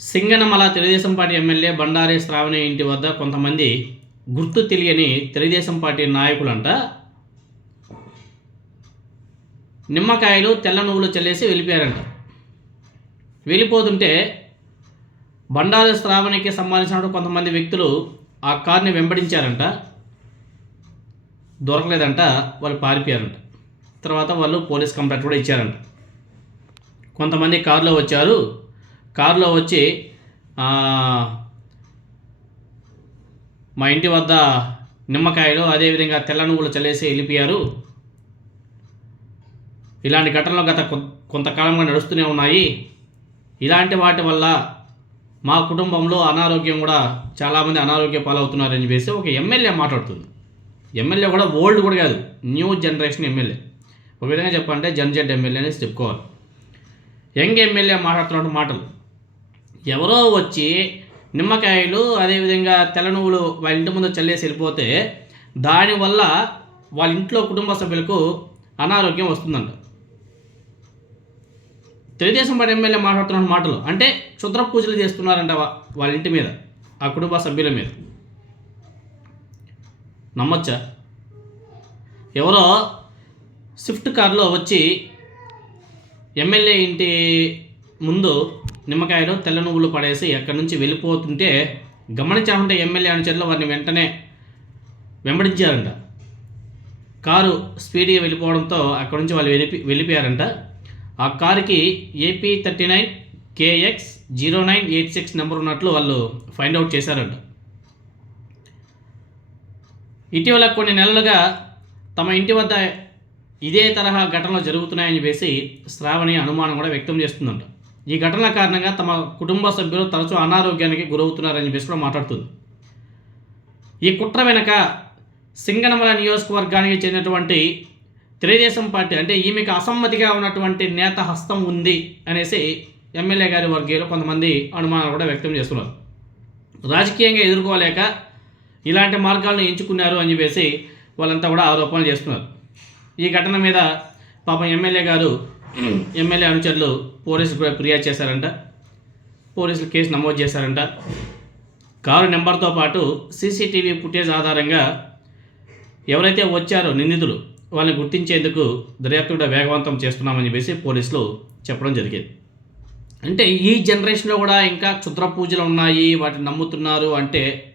Singanamala Telugu Desam party MLA Bandari Sravani ఇంటి వద్ద కొంతమంది గుర్తు తెలియని తెలుగుదేశం పార్టీ నాయకులంట. నిమ్మకాయలు తెల్ల నువ్వులు చల్లేసి వెళ్ళిపోయారంట. వెళ్ళిపోతుంటే బండారు శ్రావణికి సంబంధించిన కొంతమంది వ్యక్తులు ఆ కార్ని వెంబడించారంట. దొరకలేదంట వాళ్ళు పారిపోయారంట. తర్వాత వాళ్ళు పోలీస్ కంప్లైంట్ కూడా ఇచ్చారంట. కొంతమంది కారులో వచ్చారు. కారులో వచ్చి మా ఇంటి వద్ద నిమ్మకాయలు అదేవిధంగా తెల్ల నువ్వులు చల్లేసి వెళ్ళిపోయారు. ఇలాంటి ఘటనలు గత కొ- కొంతకాలంగా నడుస్తూనే ఉన్నాయి. ఇలాంటి వాటి వల్ల మా కుటుంబంలో అనారోగ్యం కూడా చాలామంది అనారోగ్య పాలవుతున్నారని చెప్పేసి ఒక ఎమ్మెల్యే మాట్లాడుతుంది. ఎమ్మెల్యే కూడా ఓల్డ్ కూడా కాదు న్యూ జనరేషన్ ఎమ్మెల్యే. ఒక విధంగా చెప్పాలంటే జన్జెడ్ ఎమ్మెల్యే అనేసి చెప్పుకోవాలి. యంగ్ ఎమ్మెల్యే మాట్లాడుతున్న మాటలు. ఎవరో వచ్చి నిమ్మకాయలు అదేవిధంగా తెల్ల నువ్వులు వాళ్ళ ఇంటి ముందు చల్లేసి వెళ్ళిపోతే దానివల్ల వాళ్ళ ఇంట్లో కుటుంబ సభ్యులకు అనారోగ్యం వస్తుందంట. తెలుగుదేశం పార్టీ ఎమ్మెల్యే మాట్లాడుతున్న మాటలు అంటే క్షుద్ర పూజలు చేస్తున్నారంట వాళ్ళ ఇంటి మీద ఆ కుటుంబ సభ్యుల మీద. నమ్మొచ్చా? ఎవరో స్విఫ్ట్ కార్లో వచ్చి ఎమ్మెల్యే ఇంటి ముందు నిమ్మకాయలు తెల్ల నువ్వులు పడేసి అక్కడి నుంచి వెళ్ళిపోతుంటే గమనించామంటే ఎమ్మెల్యే అనుచరులు వారిని వెంటనే వెంబడించారంట. కారు స్పీడ్గా వెళ్ళిపోవడంతో అక్కడి నుంచి వాళ్ళు వెళ్ళి వెళ్ళిపోయారంట. ఆ కారుకి AP thirty nine KX zero nine eight six number ఉన్నట్లు వాళ్ళు ఫైండ్ అవుట్ చేశారంట. ఇటీవల కొన్ని నెలలుగా తమ ఇంటి వద్ద ఇదే తరహా ఘటనలు జరుగుతున్నాయని చెప్పేసి శ్రావణి అనుమానం కూడా వ్యక్తం చేస్తుందంట. ఈ ఘటన కారణంగా తమ కుటుంబ సభ్యులు తరచూ అనారోగ్యానికి గురవుతున్నారని చెప్పేసి కూడా మాట్లాడుతుంది. ఈ కుట్ర వెనక సింగనమల నియోజకవర్గానికి చెందినటువంటి తెలుగుదేశం పార్టీ అంటే ఈమెకు అసమ్మతిగా ఉన్నటువంటి నేత హస్తం ఉంది అనేసి ఎమ్మెల్యే గారి వర్గీయులు కొంతమంది అనుమానాలు కూడా వ్యక్తం చేస్తున్నారు. రాజకీయంగా ఎదుర్కోలేక ఇలాంటి మార్గాలను ఎంచుకున్నారు అని చెప్పేసి వాళ్ళంతా కూడా ఆరోపణలు చేస్తున్నారు. ఈ ఘటన మీద పాపం ఎమ్మెల్యే గారు Hmm. ఎమ్మెల్యే అనుచరులు పోలీసులు ఫిర్యాదు చేశారంట. పోలీసులు కేసు నమోదు చేశారంట. కారు నెంబర్తో పాటు సీసీటీవీ ఫుటేజ్ ఆధారంగా ఎవరైతే వచ్చారో నిందితులు వాళ్ళని గుర్తించేందుకు దర్యాప్తు కూడా వేగవంతం చేస్తున్నామని చెప్పేసి పోలీసులు చెప్పడం జరిగేది. అంటే ఈ జనరేషన్లో కూడా ఇంకా క్షుద్ర పూజలు ఉన్నాయి వాటిని నమ్ముతున్నారు అంటే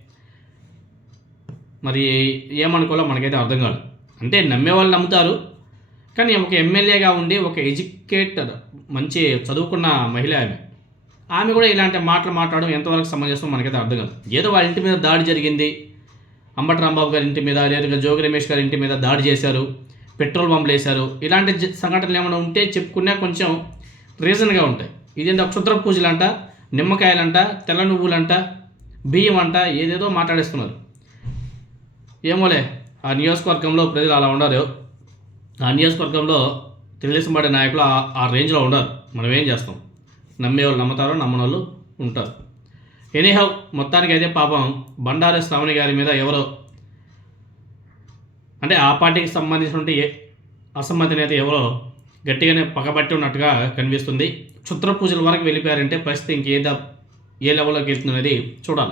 మరి ఏమనుకోవాలో మనకైతే అర్థం కాదు. అంటే నమ్మే వాళ్ళు నమ్ముతారు కానీ ఒక ఎమ్మెల్యేగా ఉండి ఒక ఎడ్యుకేటర్ మంచి చదువుకున్న మహిళ ఆమె. ఆమె కూడా ఇలాంటి మాటలు మాట్లాడడం ఎంతవరకు సమంజసం మనకైతే అర్థం కాదు. ఏదో వాళ్ళ ఇంటి మీద దాడి జరిగింది. అంబటి రాంబాబు గారి ఇంటి మీద అదేవిధంగా జోగి రమేష్ గారి ఇంటి మీద దాడి చేశారు. పెట్రోల్ పంపులు వేశారు. ఇలాంటి జ- సంఘటనలు ఏమైనా ఉంటే చెప్పుకున్నా కొంచెం రీజన్గా ఉంటాయి. ఇదేంటో క్షుద్ర పూజలంట నిమ్మకాయలంట తెల్ల నువ్వులంట బియ్యం అంట ఏదేదో మాట్లాడేస్తున్నారు. ఏమోలే ఆ నియోజకవర్గంలో ప్రజలు అలా ఉండరు. ఆ నియోజకవర్గంలో తెలుగుదేశం పార్టీ నాయకులు ఆ- రేంజ్లో ఉండరు మనం ఏం చేస్తాం? నమ్మేవాళ్ళు నమ్ముతారు నమ్మని వాళ్ళు ఉంటారు. ఎనీహౌ మొత్తానికి అయితే పాపం బండారు శ్రావణి గారి మీద ఎవరో అంటే ఆ పార్టీకి సంబంధించినటువంటి ఏ నేత ఎవరో గట్టిగానే పగబట్టి ఉన్నట్టుగా కనిపిస్తుంది. క్షుద్ర పూజల వరకు వెళ్ళిపోయారంటే పరిస్థితి ఇంకేదా ఏ లెవెల్లోకి వెళ్తుంది అనేది చూడాలి.